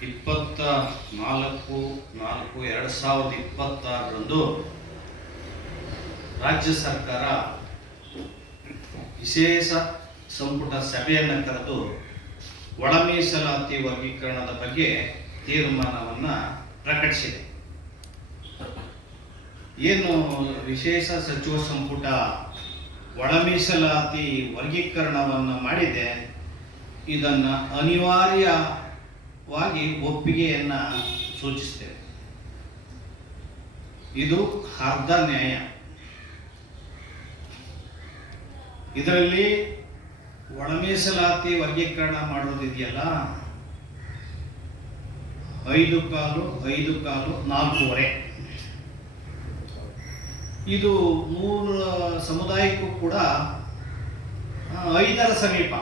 24/4/2026 ರಾಜ್ಯ ಸರ್ಕಾರ ವಿಶೇಷ ಸಂಪುಟ ಸಭೆಯನ್ನು ಕರೆದು ಒಳ ಮೀಸಲಾತಿ ವರ್ಗೀಕರಣದ ಬಗ್ಗೆ ತೀರ್ಮಾನವನ್ನು ಪ್ರಕಟಿಸಿದೆ. ಏನು ವಿಶೇಷ ಸಚಿವ ಸಂಪುಟ ಒಳ ಮೀಸಲಾತಿ ವರ್ಗೀಕರಣವನ್ನು ಮಾಡಿದೆ, ಇದನ್ನು ಅನಿವಾರ್ಯವಾಗಿ ಒಪ್ಪಿಗೆಯನ್ನು ಸೂಚಿಸ್ತೇವೆ. ಇದು ಅರ್ಧ ನ್ಯಾಯ. ಇದರಲ್ಲಿ ಒಳ ಮೀಸಲಾತಿ ವರ್ಗೀಕರಣ ಮಾಡೋದಿದೆಯಲ್ಲ, 5/5 4/4 ಇದು 3 ಸಮುದಾಯಕ್ಕೂ ಕೂಡ 5ರ ಸಮೀಪ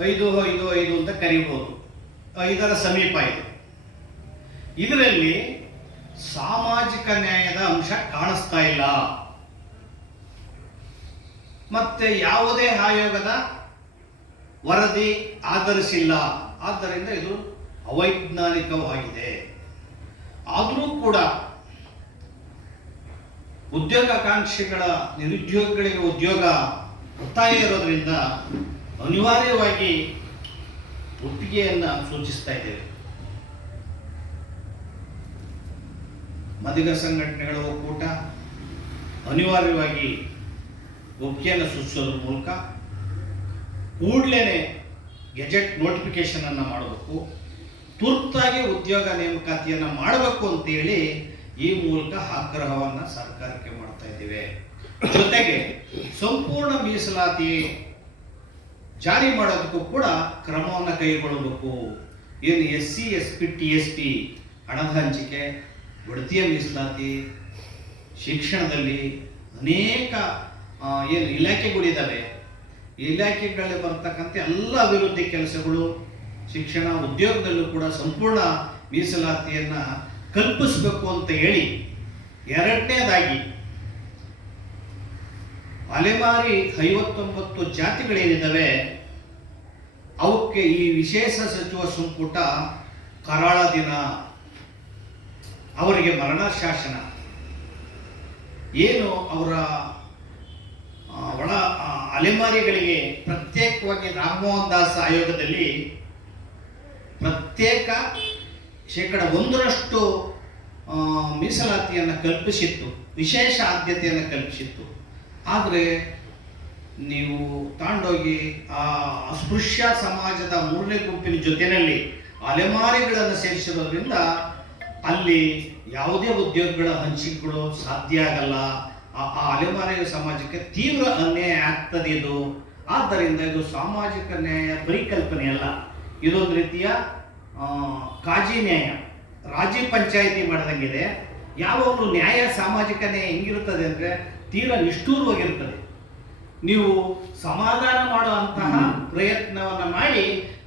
5/5 ಅಂತ ಕರೀಬಹುದು. 5ರ ಸಮೀಪ ಇದು. ಇದರಲ್ಲಿ ಸಾಮಾಜಿಕ ನ್ಯಾಯದ ಅಂಶ ಕಾಣಿಸ್ತಾ ಇಲ್ಲ. ಮತ್ತೆ ಯಾವುದೇ ಆಯೋಗದ ವರದಿ ಆಧರಿಸಿಲ್ಲ. ಆದ್ದರಿಂದ ಇದು ಅವೈಜ್ಞಾನಿಕವಾಗಿದೆ. ಆದರೂ ಕೂಡ ಉದ್ಯೋಗಾಕಾಂಕ್ಷಿಗಳ ನಿರುದ್ಯೋಗಿಗಳಿಗೆ ಉದ್ಯೋಗ ಒತ್ತಾಯ ಇರೋದ್ರಿಂದ ಅನಿವಾರ್ಯವಾಗಿ ಒಪ್ಪಿಗೆಯನ್ನು ಸೂಚಿಸ್ತಾ ಇದ್ದೇವೆ. ಮದಿಗ ಸಂಘಟನೆಗಳ ಒಕ್ಕೂಟ ಅನಿವಾರ್ಯವಾಗಿ ಒಪ್ಪಿಗೆಯನ್ನು ಸೂಚಿಸೋದ್ರ ಮೂಲಕ ಕೂಡಲೇ ಗೆಜೆಟ್ ನೋಟಿಫಿಕೇಶನ್ ಅನ್ನು ಮಾಡಬೇಕು, ತುರ್ತಾಗಿ ಉದ್ಯೋಗ ನೇಮಕಾತಿಯನ್ನು ಮಾಡಬೇಕು ಅಂತೇಳಿ ಈ ಮೂಲಕ ಆಗ್ರಹವನ್ನು ಸರ್ಕಾರಕ್ಕೆ ಮಾಡ್ತಾ ಇದ್ದೇವೆ. ಜೊತೆಗೆ ಸಂಪೂರ್ಣ ಮೀಸಲಾತಿ ಜಾರಿ ಮಾಡೋದಕ್ಕೂ ಕೂಡ ಕ್ರಮವನ್ನು ಕೈಗೊಳ್ಳಬೇಕು. ಏನು SC ST TSP ಹಣದ ಹಂಚಿಕೆ, ಬಡ್ತಿಯ ಮೀಸಲಾತಿ, ಶಿಕ್ಷಣದಲ್ಲಿ ಅನೇಕ ಏನು ಇಲಾಖೆಗಳಿದ್ದಾವೆ, ಇಲಾಖೆಗಳಲ್ಲಿ ಬರ್ತಕ್ಕಂಥ ಎಲ್ಲ ಅಭಿವೃದ್ಧಿ ಕೆಲಸಗಳು, ಶಿಕ್ಷಣ, ಉದ್ಯೋಗದಲ್ಲೂ ಕೂಡ ಸಂಪೂರ್ಣ ಮೀಸಲಾತಿಯನ್ನು ಕಲ್ಪಿಸಬೇಕು ಅಂತ ಹೇಳಿ, ಎರಡನೇದಾಗಿ ಅಲೆಮಾರಿ 59 ಜಾತಿಗಳೇನಿದ್ದಾವೆ ಅವಕ್ಕೆ ಈ ವಿಶೇಷ ಸಚಿವ ಸಂಪುಟ ಕರಾಳ ದಿನ, ಅವರಿಗೆ ಮರಣ ಶಾಸನ, ಏನು ಅವರ ಒಳ ಅಲೆಮಾರಿಗಳಿಗೆ ಪ್ರತ್ಯೇಕವಾಗಿ ರಾಮಮೋಹನ್ ದಾಸ್ ಆಯೋಗದಲ್ಲಿ ಪ್ರತ್ಯೇಕ 1% ಮೀಸಲಾತಿಯನ್ನು ಕಲ್ಪಿಸಿತ್ತು, ವಿಶೇಷ ಆದ್ಯತೆಯನ್ನು ಕಲ್ಪಿಸಿತ್ತು. ಆದರೆ ನೀವು ತಾಂಡೋಗಿ ಆ ಅಸ್ಪೃಶ್ಯ ಸಮಾಜದ 3ನೇ ಗುಂಪಿನ ಜೊತೆಯಲ್ಲಿ ಅಲೆಮಾರಿಗಳನ್ನು ಸೇರಿಸಿರೋದ್ರಿಂದ ಅಲ್ಲಿ ಯಾವುದೇ ಉದ್ಯೋಗಗಳ ಹಂಚಿಕೆಗಳು ಸಾಧ್ಯ ಆಗಲ್ಲ. ಆ ಅಲೆಮಾರಿ ಸಮಾಜಕ್ಕೆ ತೀವ್ರ ಅನ್ಯಾಯ ಆಗ್ತದೆ ಇದು. ಆದ್ದರಿಂದ ಇದು ಸಾಮಾಜಿಕ ನ್ಯಾಯ ಪರಿಕಲ್ಪನೆ ಅಲ್ಲ, ಇದೊಂದು ರೀತಿಯ ಕಾಜಿ ನ್ಯಾಯ, ರಾಜಿ ಪಂಚಾಯಿತಿ ಮಾಡಿದಂಗಿದೆ. ಯಾವಾಗಲೂ ನ್ಯಾಯ, ಸಾಮಾಜಿಕ ನ್ಯಾಯ ಹೆಂಗಿರುತ್ತದೆ ಅಂದರೆ ತೀರಾ ನಿಷ್ಠೂರವಾಗಿರ್ತದೆ. ನೀವು ಸಮಾಧಾನ ಮಾಡುವಂತಹ ಪ್ರಯತ್ನವನ್ನು ಮಾಡಿ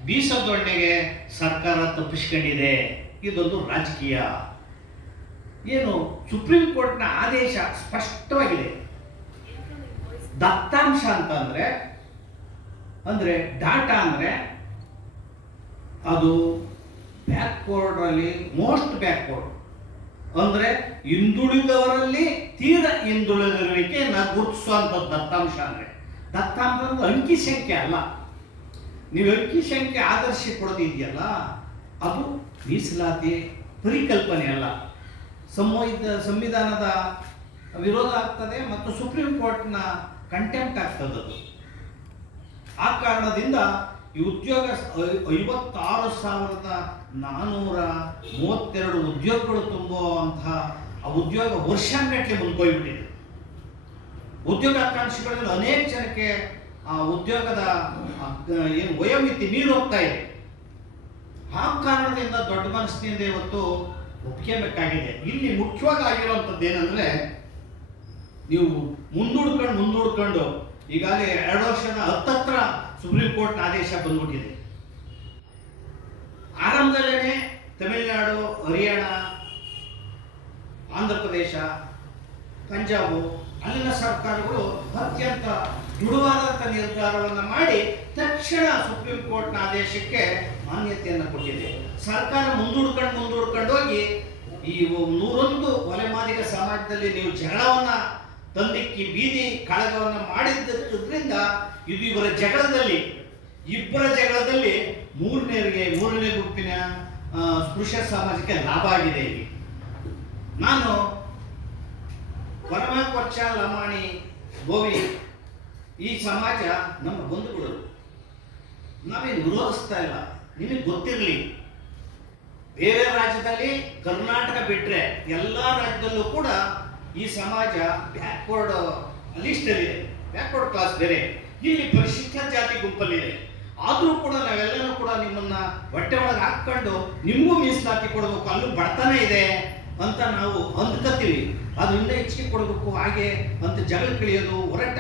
ಬೀಸದೊಣ್ಣೆಗೆ ಸರ್ಕಾರ ತಪ್ಪಿಸ್ಕೊಂಡಿದೆ. ಇದೊಂದು ರಾಜಕೀಯ. ಏನು ಸುಪ್ರೀಂ ಕೋರ್ಟ್ನ ಆದೇಶ ಸ್ಪಷ್ಟವಾಗಿದೆ. ದತ್ತಾಂಶ ಅಂದರೆ ಡಾಟಾ ಅಂದರೆ ಅದು ಬ್ಯಾಕ್ವರ್ಡಲ್ಲಿ ಮೋಸ್ಟ್ ಬ್ಯಾಕ್ವರ್ಡ್, ಅಂದರೆ ಹಿಂದುಳಿದವರಲ್ಲಿ ತೀರ ಹಿಂದುಳಿದಿರುವಿಕೆಯನ್ನು ಗುರುತಿಸುವಂಥದ್ದು ದತ್ತಾಂಶ ಅಂದರೆ. ದತ್ತಾಂಶ ಅಂದ್ರೆ ಅಂಕಿ ಸಂಖ್ಯೆ ಅಲ್ಲ. ನೀವು ಅಂಕಿ ಸಂಖ್ಯೆ ಆಧರಿಸಿ ಕೊಡೋದಿದೆಯಲ್ಲ, ಅದು ಮೀಸಲಾತಿ ಪರಿಕಲ್ಪನೆ ಅಲ್ಲ. ಸಂವಿಧಾನದ ವಿರೋಧ ಆಗ್ತದೆ ಮತ್ತು ಸುಪ್ರೀಂ ಕೋರ್ಟ್ನ ಕಂಟೆಂಪ್ಟ್ ಆಗ್ತದೆ ಅದು. ಆ ಕಾರಣದಿಂದ ಈ ಉದ್ಯೋಗ 56,432 ಉದ್ಯೋಗಗಳು ತುಂಬುವಂತಹ ಆ ಉದ್ಯೋಗ ವರ್ಷಾನ್ಗಟ್ಟಲೆ ಮುಂದ್ಕೋಗ್ಬಿಟ್ಟಿದೆ. ಉದ್ಯೋಗಾಕಾಂಕ್ಷಿಗಳಲ್ಲಿ ಅನೇಕ ಜನಕ್ಕೆ ಆ ಉದ್ಯೋಗದ ಏನು ವಯೋಮಿತಿ ಮೀರಿ ಹೋಗ್ತಾ ಇದೆ. ಆ ಕಾರಣದಿಂದ ದೊಡ್ಡ ಮನಸ್ಸಿನಿಂದ ಇವತ್ತು ಒಪ್ಪಿಗೆಬೇಕಾಗಿದೆ. ಇಲ್ಲಿ ಮುಖ್ಯವಾಗಿ ಆಗಿರುವಂಥದ್ದು ಏನಂದರೆ, ನೀವು ಮುಂದೂಡ್ಕೊಂಡು ಈಗಾಗಲೇ 2 ವರ್ಷದ ಹತ್ತತ್ರ ಸುಪ್ರೀಂ ಕೋರ್ಟ್ ಆದೇಶ ಬಂದ್ಬಿಟ್ಟಿದೆ. ಆರಂಭದಲ್ಲೇ ತಮಿಳುನಾಡು, ಹರಿಯಾಣ, ಆಂಧ್ರ ಪ್ರದೇಶ, ಪಂಜಾಬು ಅಲ್ಲಿನ ಸರ್ಕಾರಗಳು ಅತ್ಯಂತ ದೃಢವಾದಂಥ ನಿರ್ಧಾರವನ್ನು ಮಾಡಿ ತಕ್ಷಣ ಸುಪ್ರೀಂ ಕೋರ್ಟ್ನ ಆದೇಶಕ್ಕೆ ಮಾನ್ಯತೆಯನ್ನು ಕೊಟ್ಟಿದೆ. ಸರ್ಕಾರ ಮುಂದೂಡ್ಕೊಂಡು ಹೋಗಿ ಈ 101 ಒಲೆಮಾದಿಗ ಸಮಾಜದಲ್ಲಿ ನೀವು ಜಗಳವನ್ನ ತಂದಿಕ್ಕಿ ಬೀದಿ ಕಾಳಗವನ್ನ ಮಾಡಿದ್ದರಿಂದ ಇದು ಇಬ್ಬರ ಜಗಳದಲ್ಲಿ ಮೂರನೇ ಗುಂಪಿನ ಸ್ಪೃಶ್ಯ ಸಮಾಜಕ್ಕೆ ಲಾಭ ಆಗಿದೆ. ಇಲ್ಲಿ ನಾನು ಪರಮಪಕ್ಷ ಲಮಾಣಿ ಗೋವಿ ಈ ಸಮಾಜ ನಮ್ಮ ಬಂಧುಗಳು, ನಾವೇನು ವಿರೋಧಿಸ್ತಾ ಇಲ್ಲ. ನಿಮಗೆ ಗೊತ್ತಿರಲಿ, ಬೇರೆ ರಾಜ್ಯದಲ್ಲಿ ಕರ್ನಾಟಕ ಬಿಟ್ಟರೆ ಎಲ್ಲ ರಾಜ್ಯದಲ್ಲೂ ಕೂಡ ಈ ಸಮಾಜ ಬ್ಯಾಕ್ವರ್ಡ್ ಲಿಸ್ಟಲ್ಲಿದೆ. ಬ್ಯಾಕ್ವರ್ಡ್ ಕ್ಲಾಸ್ ಬೇರೆ, ಇಲ್ಲಿ ಪರಿಶಿಷ್ಟ ಜಾತಿ ಗುಂಪಲ್ಲಿದೆ. ಆದರೂ ಕೂಡ ನಾವೆಲ್ಲರೂ ಕೂಡ ನಿಮ್ಮನ್ನ ಹೊಟ್ಟೆ ಒಳಗೆ ಹಾಕ್ಕೊಂಡು ನಿಮಗೂ ಮೀಸಲಾತಿ ಕೊಡಬೇಕು, ಅಲ್ಲೂ ಬಡತನ ಇದೆ ಅಂತ ನಾವು ಅಂದ್ಕೋತೀವಿ. ಅದು ಇನ್ನೂ ಹೆಚ್ಚಿಗೆ ಕೊಡಬೇಕು ಹಾಗೆ ಅಂತ ಜಗಳ ಕಿಳಿಯೋದು, ಹೋರಾಟ